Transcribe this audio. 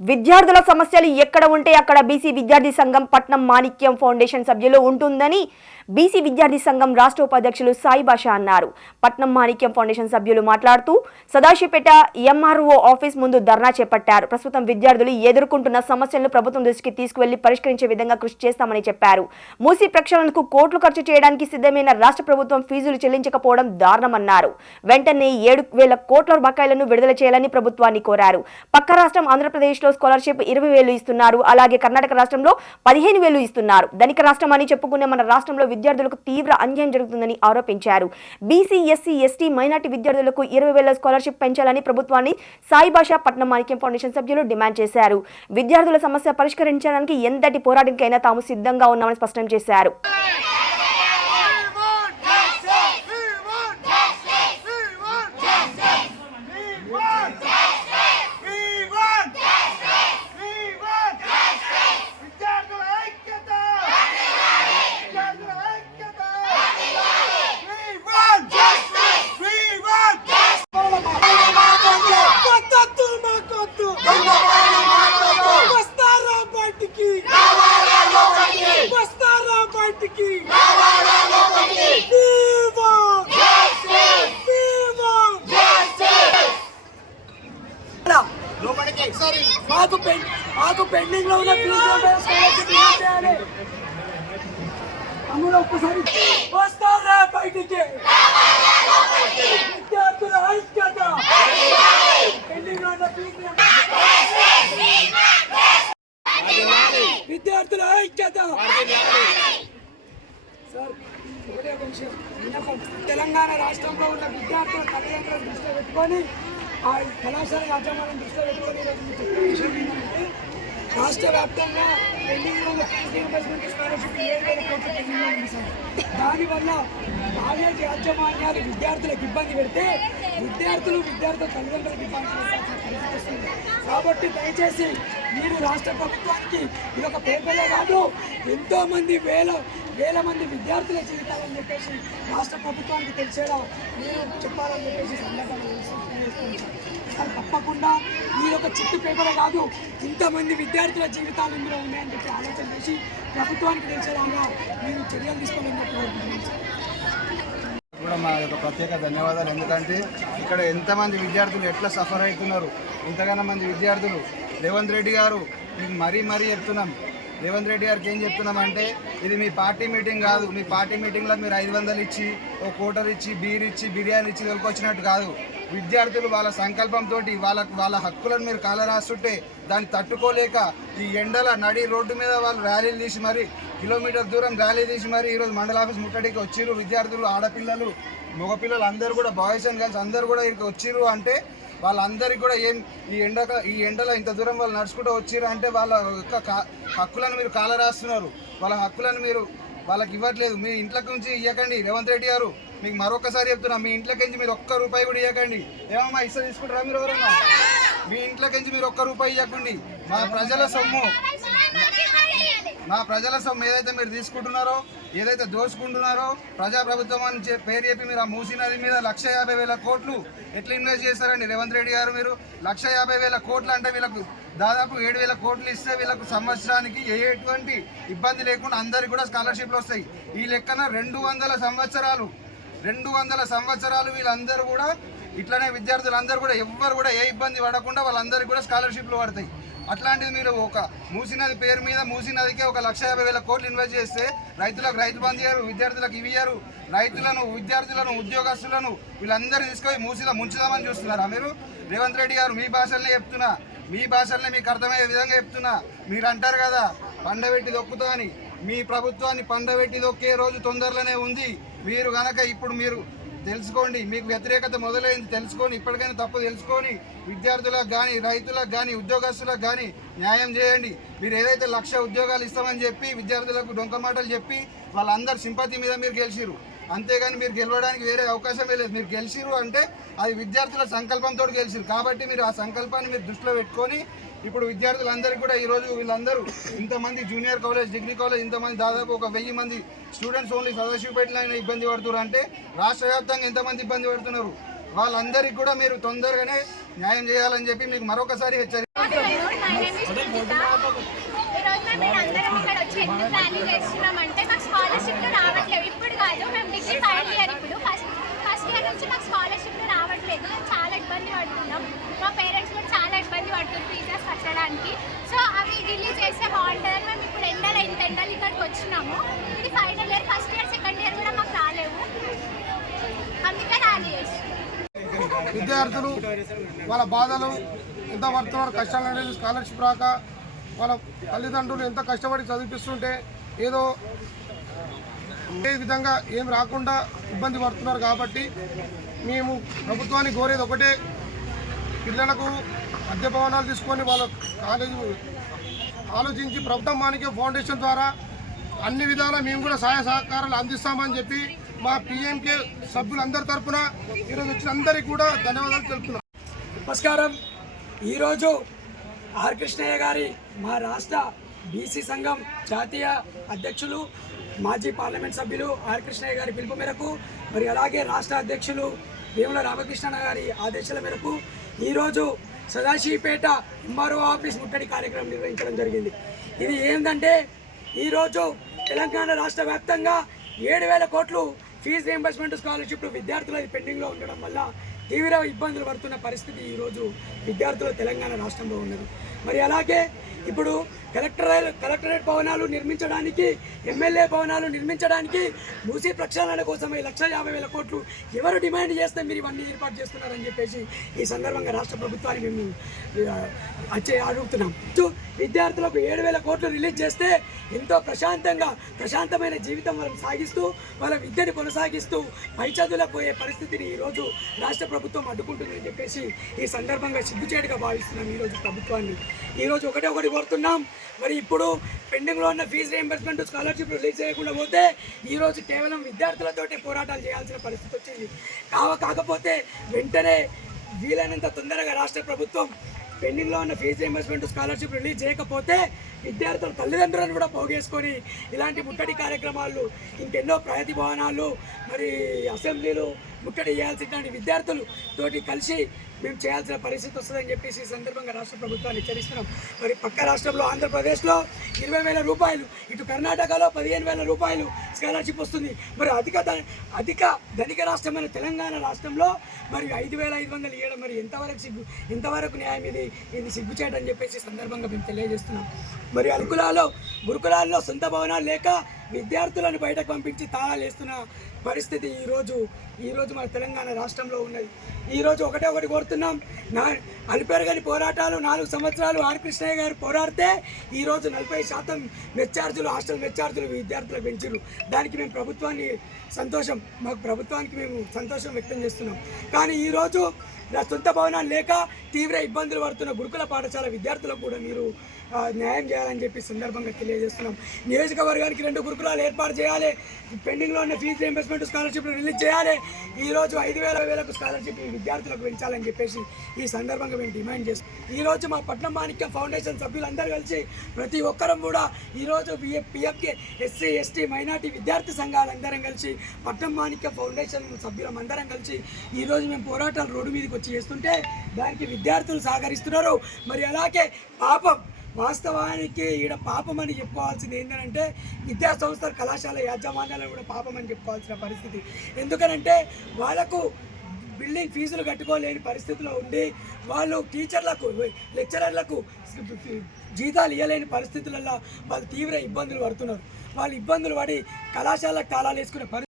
విద్యార్థుల సమస్యలు ఎక్కడ ఉంటే అక్కడ బీసీ విద్యార్థి సంఘం పట్నం మాణిక్యం ఫౌండేషన్ సభ్యులు ఉంటుందని బీసీ విద్యార్థి సంఘం రాష్ట్ర ఉపాధ్యక్షులు సాయి భాష అన్నారు. పట్నం మాణిక్యం ఫౌండేషన్ సభ్యులు మాట్లాడుతూ సదాశివపేట ఎంఆర్ఓ ఆఫీస్ ముందు ధర్నా చేపట్టారు. ప్రస్తుతం విద్యార్థులు ఎదుర్కొంటున్న సమస్యలను ప్రభుత్వం దృష్టికి తీసుకువెళ్ళి పరిష్కరించే విధంగా కృషి చేస్తామని చెప్పారు. మూసీ ప్రక్షాళనకు కోట్లు ఖర్చు చేయడానికి సిద్ధమైన రాష్ట్ర ప్రభుత్వం ఫీజులు చెల్లించకపోవడం దారుణమన్నారు. వెంటనే ఏడు వేల కోట్ల బకాయిలను విడుదల చేయాలని ప్రభుత్వాన్ని కోరారు. పక్క రాష్ట్రం ఆంధ్రప్రదేశ్లో స్కాలర్షిప్ ఇరవై వేలు ఇస్తున్నారు. అలాగే కర్ణాటక రాష్ట్రంలో పదిహేను వేలు ఇస్తున్నారు. ధనిక రాష్ట్రం అని చెప్పుకునే మన రాష్ట్రంలో విద్యార్థులకు తీవ్ర అన్యాయం జరుగుతుందని ఆరోపించారు. బీసీ ఎస్సీ ఎస్టీ మైనార్టీ విద్యార్థులకు ఇరవై వేల స్కాలర్షిప్ పెంచాలని ప్రభుత్వాన్ని సాయిభాష పట్నం మాణిక్యం ఫౌండేషన్ సభ్యులు డిమాండ్ చేశారు. విద్యార్థుల సమస్య పరిష్కరించడానికి ఎంతటి పోరాటానికైనా తాము సిద్ధంగా ఉన్నామని స్పష్టం చేశారు. మాకు మాకు పెండింగ్లో ఉన్న అందులో ఒక్కసారి వస్తారా బయటికి? విద్యార్థుల ఐక్యత. పెండింగ్లో ఉన్న విద్యార్థుల ఐక్యత. సార్ ఒకటే ఒక విషయం విన్నపం తెలంగాణ రాష్ట్రంలో ఉన్న విద్యార్థుల తల్లిదండ్రులను దృష్టిలో పెట్టుకొని ఆ కళాశాల యాజమాన్యం దృష్టిలో పెట్టుకొని ఈరోజు మీకు చెప్పే విషయం ఏంటంటే రాష్ట్ర వ్యాప్తంగా పెండింగ్లో ఉన్న ఫీజు స్కాలర్షిప్ ఏడు వేల కోట్ల ఉంది సార్ దానివల్ల కాలేజ్ యాజమాన్యాలు విద్యార్థులకు ఇబ్బంది పెడితే విద్యార్థులు విద్యార్థుల తల్లిదండ్రులకు ఇబ్బంది పరిస్థితి వస్తుంది కాబట్టి దయచేసి మీరు రాష్ట్ర ప్రభుత్వానికి ఇది ఒక పేపర్లో కాదు ఎంతో మంది వేల వేల మంది విద్యార్థుల జీవితాలని చెప్పేసి రాష్ట్ర ప్రభుత్వానికి తెలిసేలా మీరు చెప్పాలని చెప్పేసి సందర్భంగా తెలియజేస్తున్నాను తప్పకుండా ఈ ఒక చిట్టు పేపరే కాదు ఇంతమంది విద్యార్థుల జీవితాలు ఇందులో ఉన్నాయని చెప్పి ఆలోచన చేసి ప్రభుత్వానికి తెలిసేలాగా మీరు చర్యలు తీసుకోవాలని చెప్పి కూడా మా యొక్క ప్రత్యేక ధన్యవాదాలు. ఎందుకంటే ఇక్కడ ఎంతమంది విద్యార్థులు ఎట్లా సఫర్ అవుతున్నారు? ఇంతగానో మంది విద్యార్థులు. రేవంత్ రెడ్డి గారు మీకు మరీ మరీ చెప్తున్నాం. రేవంత్ రెడ్డి గారికి ఏం చెప్తున్నామంటే ఇది మీ పార్టీ మీటింగ్ కాదు. మీ పార్టీ మీటింగ్లో మీరు ఐదు వందలు ఇచ్చి ఓ కోటర్ ఇచ్చి బీర్ ఇచ్చి బిర్యానీ ఇచ్చి తొలుకొచ్చినట్టు కాదు. విద్యార్థులు వాళ్ళ సంకల్పంతో వాళ్ళ వాళ్ళ హక్కులను మీరు కాలరాస్తుంటే దాన్ని తట్టుకోలేక ఈ ఎండల నడి రోడ్డు మీద వాళ్ళు ర్యాలీలు తీసి మరి కిలోమీటర్ దూరం ర్యాలీ తీసి మరి ఈరోజు మండల ఆఫీస్ ముట్టడికి వచ్చిర్రు. విద్యార్థులు ఆడపిల్లలు మగపిల్లలు అందరూ కూడా బాయ్స్ అండ్ గర్ల్స్ అందరూ కూడా ఇక్కడికి వచ్చిర్రు అంటే వాళ్ళందరికీ కూడా ఏం ఈ ఎండ ఈ ఎండలో ఇంత దూరం వాళ్ళు నడుచుకుంటూ వచ్చిర్రు అంటే వాళ్ళ యొక్క కా- హక్కులను మీరు కాలరాస్తున్నారు. వాళ్ళ హక్కులను మీరు వాళ్ళకి ఇవ్వట్లేదు. మీ ఇంట్లోకి నుంచి ఇవ్వకండి రేవంత్ రెడ్డి గారు మీకు మరొకసారి చెప్తున్నా మీ ఇంట్లోకించి మీరు ఒక్క రూపాయి కూడా ఇవ్వకండి ఏమమ్మా ఇస్తా తీసుకుంటారా మీరు ఎవరన్నా? మీ ఇంట్లోకించి మీరు ఒక్క రూపాయి ఇవ్వకండి మా ప్రజల సొమ్ము. మా ప్రజల సొమ్ము ఏదైతే మీరు తీసుకుంటున్నారో ఏదైతే దోచుకుంటున్నారో ప్రజాప్రభుత్వం అని పేరు చెప్పి మీరు ఆ మూసీ నది మీద లక్ష యాభై వేల కోట్లు ఎట్లా ఇన్వెస్ట్ చేస్తారండి? రేవంత్ రెడ్డి గారు మీరు లక్ష యాభై వేల కోట్లు అంటే వీళ్ళకు దాదాపు ఏడు వేల కోట్లు ఇస్తే వీళ్ళకు సంవత్సరానికి ఏ ఎటువంటి ఇబ్బంది లేకుండా అందరికి కూడా స్కాలర్షిప్లు వస్తాయి. ఈ లెక్కన రెండు వందల సంవత్సరాలు రెండు వందల సంవత్సరాలు వీళ్ళందరూ కూడా ఇట్లనే విద్యార్థులందరూ కూడా ఎవ్వరు కూడా ఏ ఇబ్బంది పడకుండా వాళ్ళందరికీ కూడా స్కాలర్షిప్లు పడతాయి. అట్లాంటిది మీరు ఒక మూసీ నది పేరు మీద మూసీ నదికే ఒక లక్ష యాభై వేల కోట్లు ఇన్వెస్ట్ చేస్తే రైతులకు రైతు బంధు చేయరు విద్యార్థులకు ఇవి ఇయ్యరు రైతులను విద్యార్థులను ఉద్యోగస్తులను వీళ్ళందరూ తీసుకొని మూసిలా ముంచుదామని చూస్తున్నారా మీరు? రేవంత్ రెడ్డి గారు మీ భాషలనే చెప్తున్నా. మీ భాషల్ని మీకు అర్థమయ్యే విధంగా చెప్తున్నా. మీరు అంటారు కదా పండబెట్టి దొక్కుతా అని మీ ప్రభుత్వాన్ని పండబెట్టి దొక్కే రోజు తొందరలోనే ఉంది. మీరు కనుక ఇప్పుడు మీరు తెలుసుకోండి మీకు వ్యతిరేకత మొదలైంది తెలుసుకొని ఇప్పటికైనా తప్పు తెలుసుకొని విద్యార్థులకు కానీ రైతులకు కానీ ఉద్యోగస్తులకు కానీ న్యాయం చేయండి. మీరు ఏదైతే లక్ష ఉద్యోగాలు ఇస్తామని చెప్పి విద్యార్థులకు డొంక మాటలు చెప్పి వాళ్ళందరి సింపతి మీద మీరు గెలిచిరు అంతేగాని మీరు గెలవడానికి వేరే అవకాశమే లేదు. మీరు గెలిచిరు అంటే అది విద్యార్థుల సంకల్పంతో గెలిచిరు కాబట్టి మీరు ఆ సంకల్పాన్ని మీరు దృష్టిలో పెట్టుకొని ఇప్పుడు విద్యార్థులందరికీ కూడా ఈరోజు వీళ్ళందరూ ఇంతమంది జూనియర్ కాలేజ్ డిగ్రీ కాలేజ్ ఇంతమంది దాదాపు ఒక వెయ్యి మంది స్టూడెంట్స్ ఓన్లీ సదాశివపేటలో అయినా ఇబ్బంది పడుతున్నారు. అంటే రాష్ట్ర వ్యాప్తంగా ఎంతమంది ఇబ్బంది పడుతున్నారు? వాళ్ళందరికీ కూడా మీరు తొందరగానే న్యాయం చేయాలని చెప్పి మీకు మరొకసారి హెచ్చరి స్కాలర్షిప్లు రావట్లేదు ఇప్పుడు కాదు మేము డిగ్రీ ఫైనల్ ఇయర్ ఇప్పుడు ఫస్ట్ ఫస్ట్ ఇయర్ నుంచి మాకు స్కాలర్షిప్లు రావట్లేదు మేము చాలా ఇబ్బంది పడుతున్నాం మా పేరెంట్స్ కూడా చాలా ఇబ్బంది పడుతున్నారు ఫీజెస్ కట్టడానికి సో అవి రిలీజ్ చేస్తే బాగుంటుందని మేము ఇప్పుడు ఎండలు ఇంత ఎండలు ఇక్కడికి వచ్చినాము ఇది final year first year second year కూడా మాకు రాలేవు అందుకే ర్యాలీ చేస్తున్నాం విద్యార్థులు వాళ్ళ బాధలు ఎంత పడుతున్నారు కష్టాలు అనేది స్కాలర్షిప్ రాక వాళ్ళ తల్లిదండ్రులు ఎంత కష్టపడి చదివిపిస్తుంటే ఏదో ఏ విధంగా ఏం రాకుండా ఇబ్బంది పడుతున్నారు కాబట్టి మేము ప్రభుత్వాన్ని కోరేది ఒకటే పిల్లలకు అద్దె భవనాలు తీసుకొని వాళ్ళ కాలేజీ ఆలోచించి ప్రభుత్వం మానికే ఫౌండేషన్ ద్వారా అన్ని విధాలా మేము కూడా సహాయ సహకారాలు అందిస్తామని చెప్పి మా పిఎంకే సభ్యులందరి తరఫున ఈరోజు వచ్చిన అందరికీ కూడా ధన్యవాదాలు తెలుపుతున్నాం. నమస్కారం. ఈరోజు ఆర్ కృష్ణయ్య గారి మా రాష్ట్ర బీసీ సంఘం జాతీయ అధ్యక్షులు మాజీ పార్లమెంట్ సభ్యులు ఆర్ కృష్ణయ్య గారి పిలుపు మేరకు మరి అలాగే రాష్ట్ర అధ్యక్షులు వేముల రామకృష్ణ గారి ఆదేశాల మేరకు ఈరోజు సదాశివపేట ఎంఆర్ఓ ఆఫీస్ ముట్టడి కార్యక్రమం నిర్వహించడం జరిగింది. ఇది ఏంటంటే ఈరోజు తెలంగాణ రాష్ట్ర వ్యాప్తంగా ఏడు వేల కోట్లు ఫీజు స్కాలర్షిప్లు స్కాలర్షిప్ అది పెండింగ్లో ఉండడం వల్ల తీవ్ర ఇబ్బందులు పడుతున్న పరిస్థితి ఈరోజు విద్యార్థులు తెలంగాణ రాష్ట్రంలో ఉన్నది. మరి అలాగే ఇప్పుడు కలెక్టర్ కలెక్టరేట్ భవనాలు నిర్మించడానికి ఎమ్మెల్యే భవనాలు నిర్మించడానికి మూసీ ప్రక్షాళన కోసమే లక్ష యాభై వేల కోట్లు ఎవరు డిమాండ్ చేస్తే మీరు ఇవన్నీ ఏర్పాటు చేస్తున్నారని చెప్పేసి ఈ సందర్భంగా రాష్ట్ర ప్రభుత్వాన్ని మేము వచ్చే అడుగుతున్నాం. విద్యార్థులకు ఏడు వేల కోట్లు రిలీజ్ చేస్తే ఎంతో ప్రశాంతంగా ప్రశాంతమైన జీవితం వాళ్ళని సాగిస్తూ వాళ్ళ విద్యను కొనసాగిస్తూ పై చదువులకు పోయే పరిస్థితిని ఈరోజు రాష్ట్ర ప్రభుత్వం అడ్డుకుంటుందని చెప్పేసి ఈ సందర్భంగా సిగ్గుచేటుగా భావిస్తున్నాం ఈరోజు ప్రభుత్వాన్ని. ఈరోజు ఒకటే ఒకటి కోరుతున్నాం. మరి ఇప్పుడు పెండింగ్లో ఉన్న ఫీజు రీఎంబర్స్మెంట్ స్కాలర్షిప్ రిలీజ్ చేయకుండా పోతే ఈరోజు కేవలం విద్యార్థులతోటే పోరాటాలు చేయాల్సిన పరిస్థితి వచ్చింది. కావ కాకపోతే వెంటనే వీలైనంత తొందరగా రాష్ట్ర ప్రభుత్వం పెండింగ్లో ఉన్న ఫీజు రీఎంబర్స్మెంట్ స్కాలర్షిప్ రిలీజ్ చేయకపోతే విద్యార్థుల తల్లిదండ్రులను కూడా పోగేసుకొని ఇలాంటి ముట్టడి కార్యక్రమాలు ఇంకెన్నో ప్రగతి భవనాలు మరి అసెంబ్లీలు ముట్టడి చేయాల్సినటువంటి విద్యార్థులు తోటి కలిసి మేము చేయాల్సిన పరిస్థితి వస్తుందని చెప్పేసి ఈ సందర్భంగా రాష్ట్ర ప్రభుత్వాన్ని హెచ్చరిస్తున్నాం. మరి పక్క రాష్ట్రంలో ఆంధ్రప్రదేశ్లో ఇరవై వేల రూపాయలు ఇటు కర్ణాటకలో పదిహేను వేల రూపాయలు స్కాలర్షిప్ వస్తుంది. మరి అధిక అధిక ధనిక రాష్ట్రమైన తెలంగాణ రాష్ట్రంలో మరి ఐదు వేల ఐదు వందలు ఇవ్వడం మరి ఎంతవరకు సిగ్గు ఎంతవరకు న్యాయం ఇది ఇది సిగ్గు చేయడం చెప్పేసి సందర్భంగా మేము తెలియజేస్తున్నాం. మరి అరుకులాలో గురుకులాల్లో సొంత భవనాలు లేక విద్యార్థులను బయటకు పంపించి తాళాలు వేస్తున్న పరిస్థితి ఈరోజు ఈరోజు మన తెలంగాణ రాష్ట్రంలో ఉన్నది. ఈరోజు ఒకటే ఒకటి కోరుతున్నాం. నా అలిపెరగని పోరాటాలు నాలుగు సంవత్సరాలు ఆర్ కృష్ణయ్య గారు పోరాడితే ఈరోజు నలభై శాతం మెచ్చార్జులు హాస్టల్ మెచ్చార్జులు విద్యార్థులు పెంచారు దానికి మేము ప్రభుత్వాన్ని సంతోషం మాకు ప్రభుత్వానికి మేము సంతోషం వ్యక్తం చేస్తున్నాం. కానీ ఈరోజు నా సొంత భవనాలు లేక తీవ్ర ఇబ్బందులు పడుతున్న గురుకుల పాఠశాల విద్యార్థులకు కూడా మీరు న్యాయం చేయాలని చెప్పి సందర్భంగా తెలియజేస్తున్నాం. నియోజకవర్గానికి రెండు గురుకులాలు ఏర్పాటు చేయాలి. పెండింగ్లో ఉన్న ఫీజు రీఎంబర్స్మెంట్ స్కాలర్షిప్ రిలీజ్ చేయాలి. ఈరోజు ఐదు వేల వేలకు స్కాలర్షిప్ ఈ విద్యార్థులకు పెంచాలని చెప్పేసి ఈ సందర్భంగా మేము డిమాండ్ చేస్తాం ఈరోజు మా పట్నం మాణిక్యం ఫౌండేషన్ సభ్యులందరూ కలిసి ప్రతి ఒక్కరం కూడా ఈరోజు పిఎఫ్కే ఎస్సీ ఎస్టీ మైనార్టీ విద్యార్థి సంఘాలందరం కలిసి పట్నం మాణిక్యం ఫౌండేషన్ సభ్యులం అందరం కలిసి ఈరోజు మేము పోరాటాలు రోడ్డు మీదకి వచ్చి చేస్తుంటే దానికి విద్యార్థులు సహకరిస్తున్నారు. మరి అలాగే పాపం వాస్తవానికి ఈడ పాపం అని చెప్పుకోవాల్సింది ఏంటంటే విద్యా సంస్థల కళాశాల యాజమాన్యాలను కూడా పాపం అని చెప్పుకోవాల్సిన పరిస్థితి. ఎందుకనంటే వాళ్ళకు బిల్డింగ్ ఫీజులు కట్టుకోలేని పరిస్థితిలో ఉండి వాళ్ళు టీచర్లకు లెక్చరర్లకు జీతాలు ఇవ్వలేని పరిస్థితులలో వాళ్ళు తీవ్ర ఇబ్బందులు పడుతున్నారు. వాళ్ళు ఇబ్బందులు పడి కళాశాలకు తాళాలు వేసుకునే పరిస్థితి